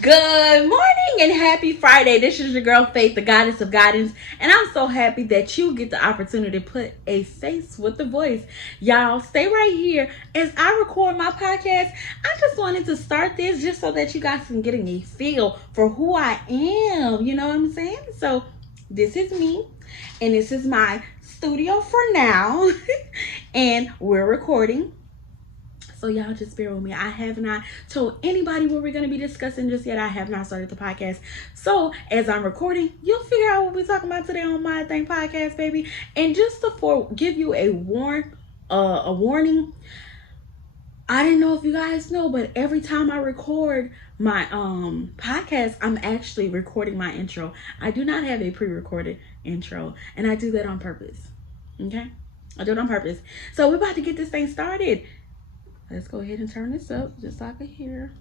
Good morning and happy Friday. This is your girl Faith, the goddess of guidance, and I'm so happy that you get the opportunity to put a face with the voice. Y'all, stay right here as I record my podcast. I just wanted to start this just so that you guys can get a feel for who I am. You know what I'm saying? So, this is me, and this is my studio for now, and we're recording. So y'all just bear with me. I have not told anybody what we're going to be discussing just yet. I have not started the podcast. So as I'm recording, you'll figure out what we're talking about today on My Thing Podcast, baby. And just to give you a warning, I didn't know if you guys know, but every time I record my podcast, I'm actually recording my intro. I do not have a pre-recorded intro, and I do that on purpose. Okay? I do it on purpose. So we're about to get this thing started. Let's go ahead and turn this up just so I can hear.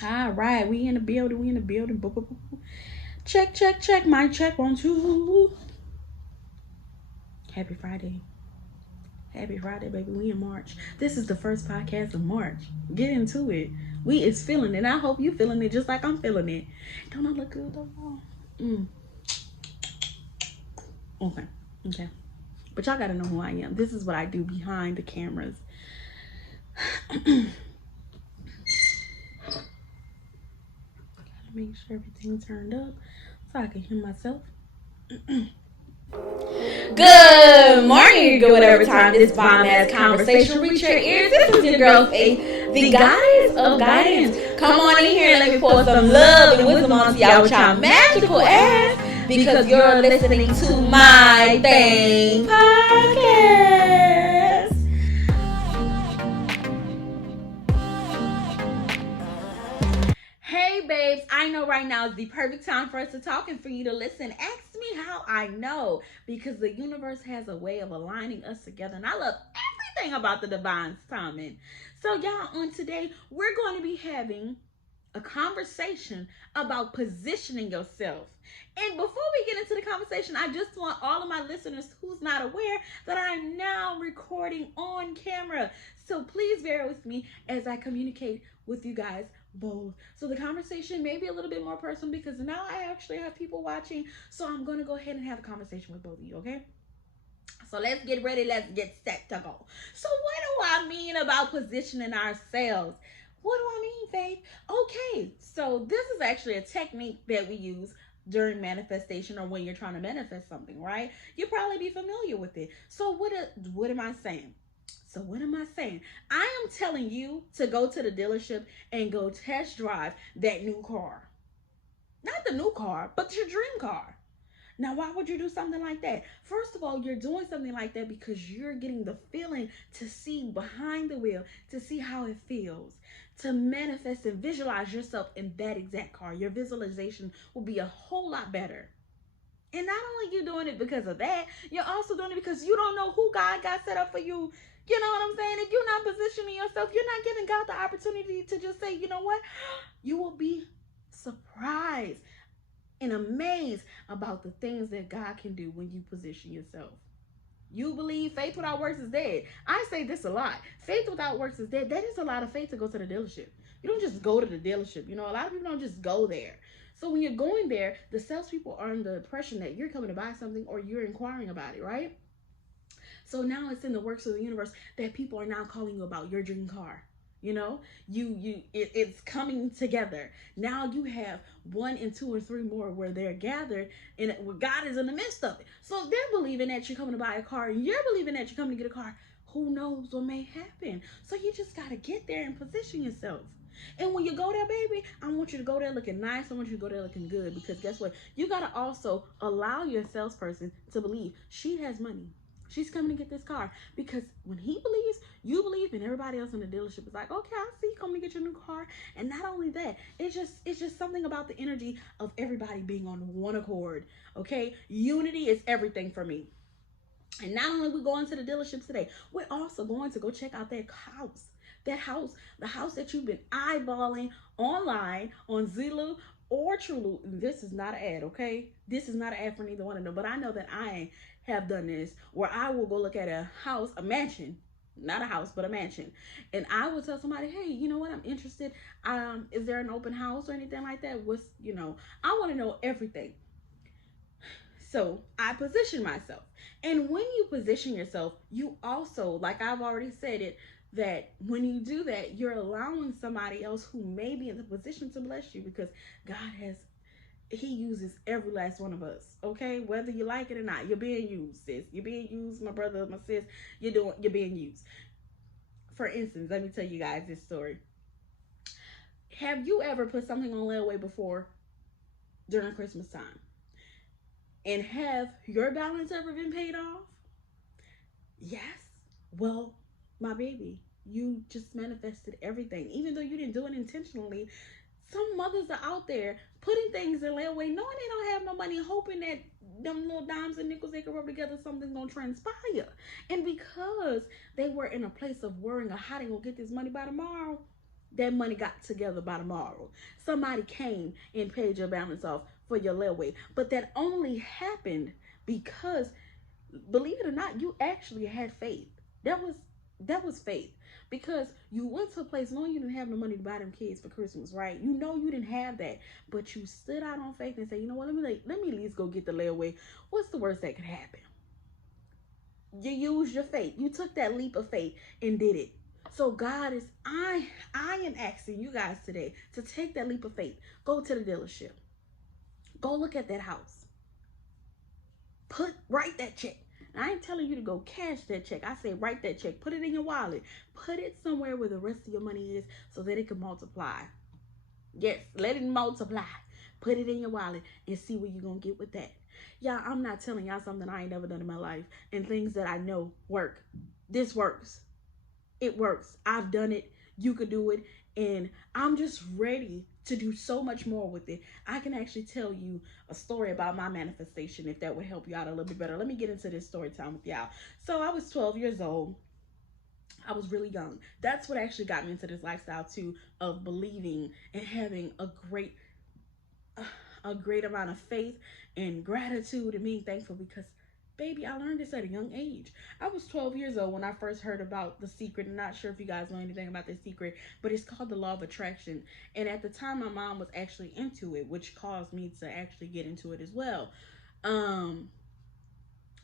All right, we in the building. We in the building. Boop, boop, boop. Check, check, check. Mic check 1, 2. Happy Friday. Happy Friday, baby. We in March. This is the first podcast of March. Get into it. We is feeling it. I hope you feeling it just like I'm feeling it. Don't I look good though? Okay. Okay. But y'all gotta know who I am. This is what I do behind the cameras. Make sure everything's turned up so I can hear myself. Good morning, good whatever time this bomb ass conversation reach your ears. This is your girl Faith, the goddess of guidance. Come on in here and let me pour some love and wisdom onto y'all with y'all magical ass because you're listening to My Thing Podcast. Hey babes, I know right now is the perfect time for us to talk and for you to listen. Ask me how I know because the universe has a way of aligning us together, and I love everything about the divine timing. So, y'all, on today, we're going to be having a conversation about positioning yourself. And before we get into the conversation, I just want all of my listeners who's not aware that I'm now recording on camera. So please bear with me as I communicate with you guys both. So the conversation may be a little bit more personal because now I actually have people watching. So I'm going to go ahead and have a conversation with both of you, okay? So let's get ready. Let's get set to go. So what do I mean about positioning ourselves? What do I mean, Faith? Okay, so this is actually a technique that we use during manifestation or when you're trying to manifest something, right? You'll probably be familiar with it. So what am I saying? So what am I saying? I am telling you to go to the dealership and go test drive that new car. Not the new car, but your dream car. Now, why would you do something like that? First of all, you're doing something like that because you're getting the feeling to see behind the wheel, to see how it feels, to manifest and visualize yourself in that exact car. Your visualization will be a whole lot better. And not only you doing it because of that, you're also doing it because you don't know who God got set up for you. You know what I'm saying? If you're not positioning yourself, you're not giving God the opportunity to just say, you know what? You will be surprised and amazed about the things that God can do when you position yourself. You believe faith without works is dead. I say this a lot. Faith without works is dead. That is a lot of faith to go to the dealership. You don't just go to the dealership. You know, a lot of people don't just go there. So when you're going there, the salespeople are under the impression that you're coming to buy something or you're inquiring about it, right? So now it's in the works of the universe that people are now calling you about your dream car. You know, it's coming together. Now you have 1 and 2 or 3 more where they're gathered and where God is in the midst of it. So they're believing that you're coming to buy a car and you're believing that you're coming to get a car. Who knows what may happen? So you just got to get there and position yourself. And when you go there, baby, I want you to go there looking nice. I want you to go there looking good because guess what? You got to also allow your salesperson to believe she has money. She's coming to get this car because when he believes, you believe, and everybody else in the dealership is like, okay, I see you coming to get your new car. And not only that, it's just something about the energy of everybody being on one accord. Okay, unity is everything for me. And not only are we going to the dealerships today, we're also going to go check out that house. That house, the house that you've been eyeballing online on Zillow or Trulu. This is not an ad, okay? This is not an ad for neither one of them. But I know that I have done this where I will go look at a house, a mansion, not a house, but a mansion. And I would tell somebody, hey, you know what, I'm interested. Is there an open house or anything like that? I want to know everything. So I position myself. And when you position yourself, you also, like I've already said it, that when you do that, you're allowing somebody else who may be in the position to bless you, because God has, he uses every last one of us. Okay, whether you like it or not, you're being used, sis. You're being used, my brother, my sis. You're being used. For instance, let me tell you guys this story. Have you ever put something on layaway before during Christmas time? And have your balance ever been paid off? Yes. Well, my baby, you just manifested everything. Even though you didn't do it intentionally, some mothers are out there putting things in layaway, knowing they don't have no money, hoping that them little dimes and nickels they can rub together, something's gonna transpire. And because they were in a place of worrying of how they gonna get this money by tomorrow, that money got together by tomorrow. Somebody came and paid your balance off for your layaway. But that only happened because, believe it or not, you actually had faith. That was faith, because you went to a place knowing you didn't have no money to buy them kids for Christmas, right? You know you didn't have that, but you stood out on faith and said, you know what, let me at least go get the layaway. What's the worst that could happen? You used your faith. You took that leap of faith and did it. So God is, I am asking you guys today to take that leap of faith. Go to the dealership. Go look at that house. Write that check. I ain't telling you to go cash that check. I say write that check. Put it in your wallet. Put it somewhere where the rest of your money is so that it can multiply. Yes, let it multiply. Put it in your wallet and see what you're going to get with that. Y'all, I'm not telling y'all something I ain't never done in my life and things that I know work. This works. It works. I've done it. You could do it. And I'm just ready to do so much more with it. I can actually tell you a story about my manifestation if that would help you out a little bit better. Let me get into this story time with y'all. So I was 12 years old. I was really young. That's what actually got me into this lifestyle too, of believing and having a great amount of faith and gratitude and being thankful, because baby, I learned this at a young age. I was 12 years old when I first heard about The Secret. I'm not sure if you guys know anything about The Secret, but it's called the Law of Attraction. And at the time, my mom was actually into it, which caused me to actually get into it as well. Um,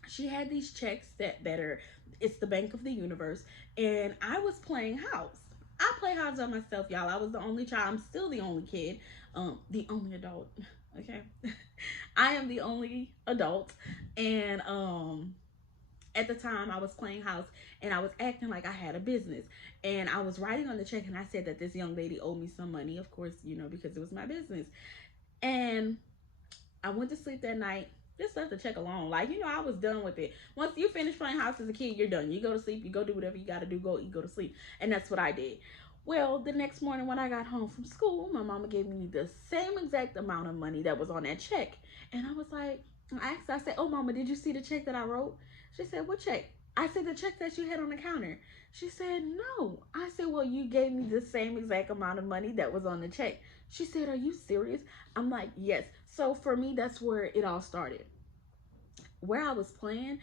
she had these checks that are, it's the Bank of the Universe, and I was playing house. I play house by myself, y'all. I was the only child. I'm still the only kid, the only adult. Okay, I am the only adult, and at the time I was playing house and I was acting like I had a business, and I was writing on the check and I said that this young lady owed me some money, of course, because it was my business. And I went to sleep that night. Just left the check alone. Like, I was done with it. Once you finish playing house as a kid, you're done. You go to sleep, you go do whatever you got to do, go eat, go to sleep. And that's what I did. Well, the next morning when I got home from school, my mama gave me the same exact amount of money that was on that check. And I was like, I asked her, I said, oh, mama, did you see the check that I wrote? She said, what check? I said, the check that you had on the counter. She said, no. I said, well, you gave me the same exact amount of money that was on the check. She said, are you serious? I'm like, yes. So for me, that's where it all started. Where I was playing,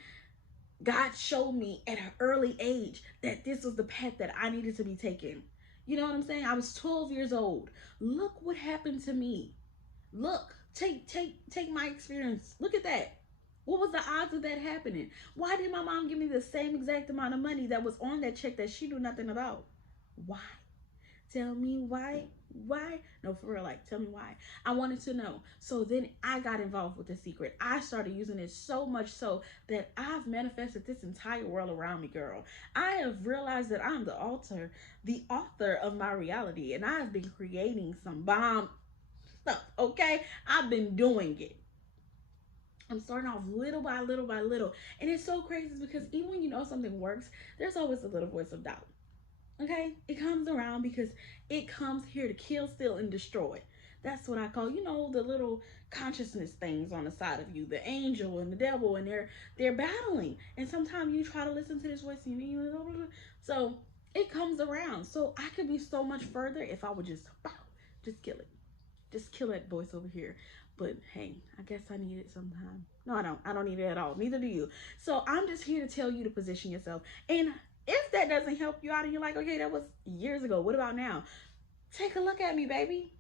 God showed me at an early age that this was the path that I needed to be taking. You know what I'm saying? I was 12 years old. Look what happened to me. Look, take my experience. Look at that. What was the odds of that happening? Why did my mom give me the same exact amount of money that was on that check that she knew nothing about? Why? Tell me why. Why? No, for real, like, tell me why. I wanted to know. So then I got involved with The Secret. I started using it so much so that I've manifested this entire world around me, girl. I have realized that I'm the author of my reality, and I've been creating some bomb stuff, okay? I've been doing it. I'm starting off little by little by little. And it's so crazy because even when you know something works, there's always a little voice of doubt. Okay? It comes around because it comes here to kill, steal, and destroy. That's what I call, the little consciousness things on the side of you, the angel and the devil, and they're battling. And sometimes you try to listen to this voice and so it comes around. So I could be so much further if I would just kill it. Just kill that voice over here. But hey, I guess I need it sometime. No, I don't. I don't need it at all. Neither do you. So I'm just here to tell you to position yourself. And If that doesn't help you out and you're like, okay, that was years ago, what about now? Take a look at me, baby.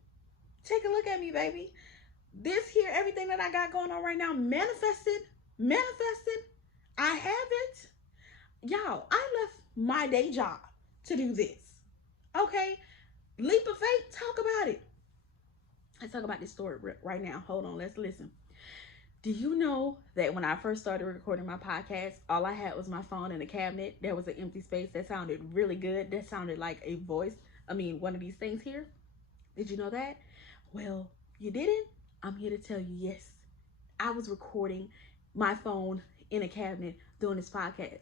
Take a look at me, baby. This here, everything that I got going on right now, manifested. I have it. Y'all, I left my day job to do this. Okay? Leap of faith, talk about it. Let's talk about this story right now. Hold on, let's listen. Do you know that when I first started recording my podcast, all I had was my phone in a cabinet? There was an empty space that sounded really good. That sounded like a voice. I mean, one of these things here. Did you know that? Well, you didn't? I'm here to tell you, yes. I was recording my phone in a cabinet doing this podcast.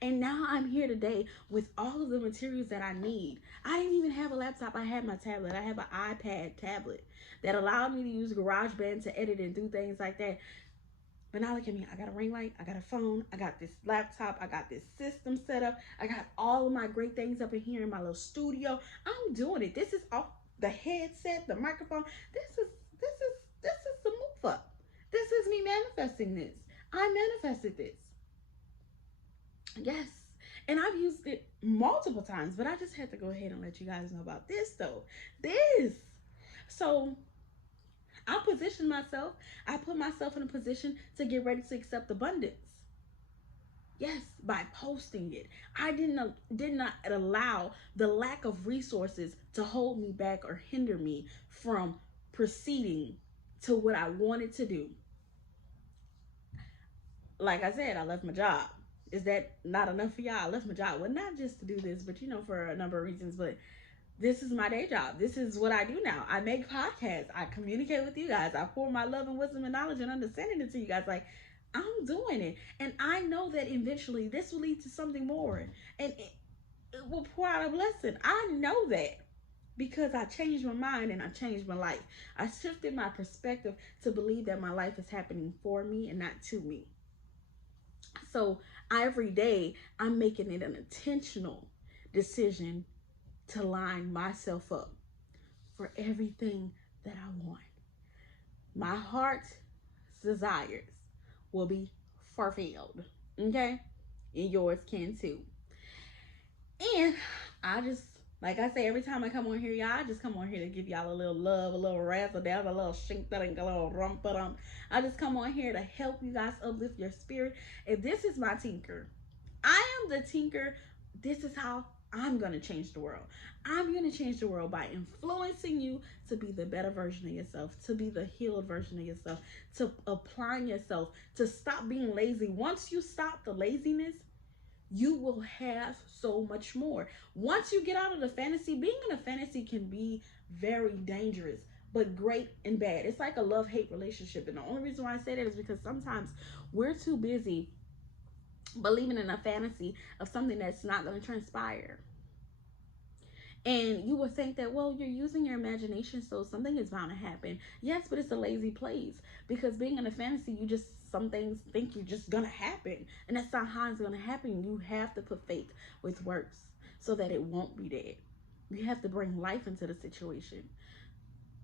And now I'm here today with all of the materials that I need. I didn't even have a laptop. I had my tablet. I have an iPad tablet that allowed me to use GarageBand to edit and do things like that. But now look at me. I got a ring light. I got a phone. I got this laptop. I got this system set up. I got all of my great things up in here in my little studio. I'm doing it. This is all the headset, the microphone. This is the move up. This is me manifesting this. I manifested this. Yes. And I've used it multiple times, but I just had to go ahead and let you guys know about this though. This. So I positioned myself. I put myself in a position to get ready to accept abundance. Yes, by posting it. I did not allow the lack of resources to hold me back or hinder me from proceeding to what I wanted to do. Like I said, I left my job. Is that not enough for y'all? I left my job. Well, not just to do this, but for a number of reasons. But this is my day job. This is what I do now. I make podcasts. I communicate with you guys. I pour my love and wisdom and knowledge and understanding into you guys. Like, I'm doing it. And I know that eventually this will lead to something more. And it will pour out a blessing. I know that because I changed my mind and I changed my life. I shifted my perspective to believe that my life is happening for me and not to me. So every day I'm making it an intentional decision to line myself up for everything that I want. My heart's desires will be fulfilled. Okay? And yours can too. And I just, like I say, every time I come on here, y'all, I just come on here to give y'all a little love, a little razzle dazzle, a little shink that a little rump. I just come on here to help you guys uplift your spirit. If this is my tinker, I am the tinker. This is how I'm going to change the world. I'm going to change the world by influencing you to be the better version of yourself, to be the healed version of yourself, to applying yourself, to stop being lazy. Once you stop the laziness, you will have so much more. Once you get out of the fantasy, being in a fantasy can be very dangerous, but great and bad. It's like a love-hate relationship. And the only reason why I say that is because sometimes we're too busy believing in a fantasy of something that's not going to transpire. And you would think that, well, you're using your imagination, so something is bound to happen. Yes, but it's a lazy place. Because being in a fantasy, some things think you're just going to happen. And that's not how it's going to happen. You have to put faith with works so that it won't be dead. You have to bring life into the situation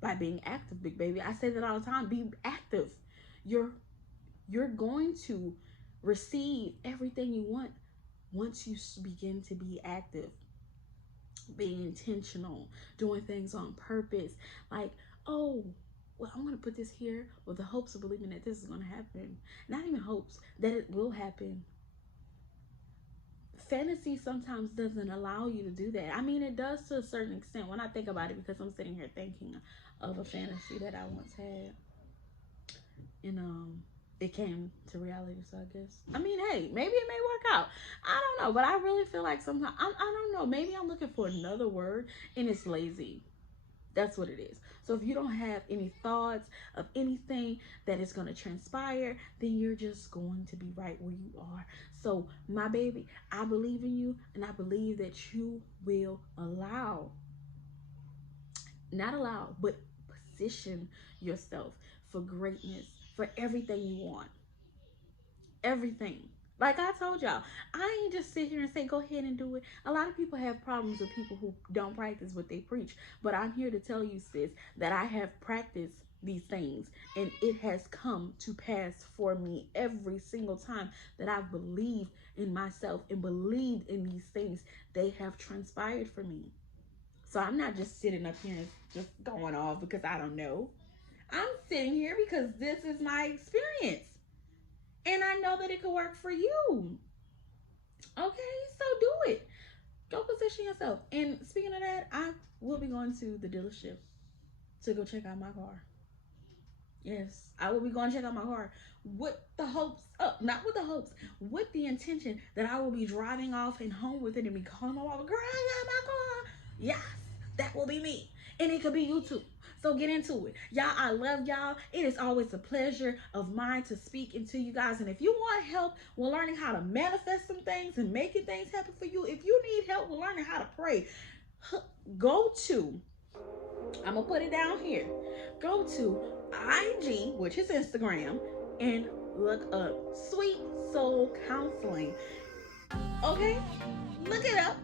by being active, big baby. I say that all the time. Be active. You're going to receive everything you want once you begin to be active. Being intentional, doing things on purpose. Like, oh, well, I'm going to put this here with the hopes of believing that this is going to happen. Not even hopes, that it will happen. Fantasy sometimes doesn't allow you to do that. I mean, it does to a certain extent when I think about it, because I'm sitting here thinking of a fantasy that I once had. And it came to reality, so I guess. I mean, hey, maybe it may work out. I don't know, but I really feel like sometimes, I don't know, maybe I'm looking for another word, and it's lazy. That's what it is. So if you don't have any thoughts of anything that is going to transpire, then you're just going to be right where you are. So, my baby, I believe in you, and I believe that you will but position yourself for greatness, for everything you want. Everything. Like I told y'all, I ain't just sit here and say go ahead and do it. A lot of people have problems with people who don't practice what they preach. But I'm here to tell you, sis, that I have practiced these things and it has come to pass for me every single time that I've believed in myself and believed in these things. They have transpired for me. So I'm not just sitting up here and just going off because I don't know. I'm sitting here because this is my experience. And I know that it could work for you. Okay, so do it. Go position yourself. And speaking of that, I will be going to the dealership to go check out my car. Yes, I will be going to check out my car with the hopes, not with the hopes, with the intention that I will be driving off and home with it and be calling my mama, girl, I got my car. Yes, that will be me. And it could be you too. So get into it. Y'all, I love y'all. It is always a pleasure of mine to speak into you guys. And if you want help with learning how to manifest some things and making things happen for you, if you need help with learning how to pray, go to, I'm going to put it down here. Go to IG, which is Instagram, and look up Sweet Soul Counseling. Okay? Look it up.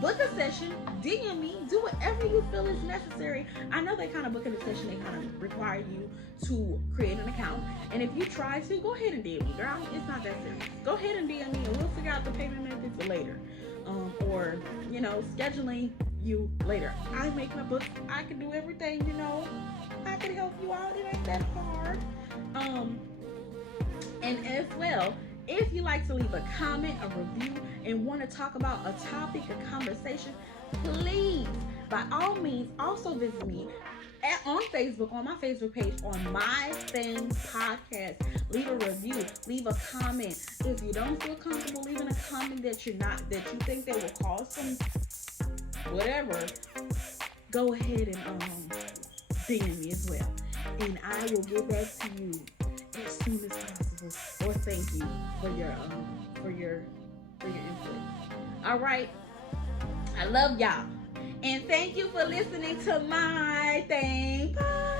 Book a session, DM me, do whatever you feel is necessary. I know they kind of booking a session, they kind of require you to create an account. And if you try to, go ahead and DM me, girl. It's not that serious. Go ahead and DM me and we'll figure out the payment methods later. Or, scheduling you later. I make my books. I can do everything, I can help you out. It ain't that hard. And as well, if you like to leave a comment, a review, and want to talk about a topic, a conversation, please, by all means, also visit me on Facebook, on my Facebook page, on My Thing Podcast. Leave a review, leave a comment. If you don't feel comfortable leaving a comment that you think that will cause some whatever, go ahead and DM me as well, and I will get back to you as soon as possible. Or thank you for your input. All right, I love y'all, and thank you for listening to My Thing Podcast.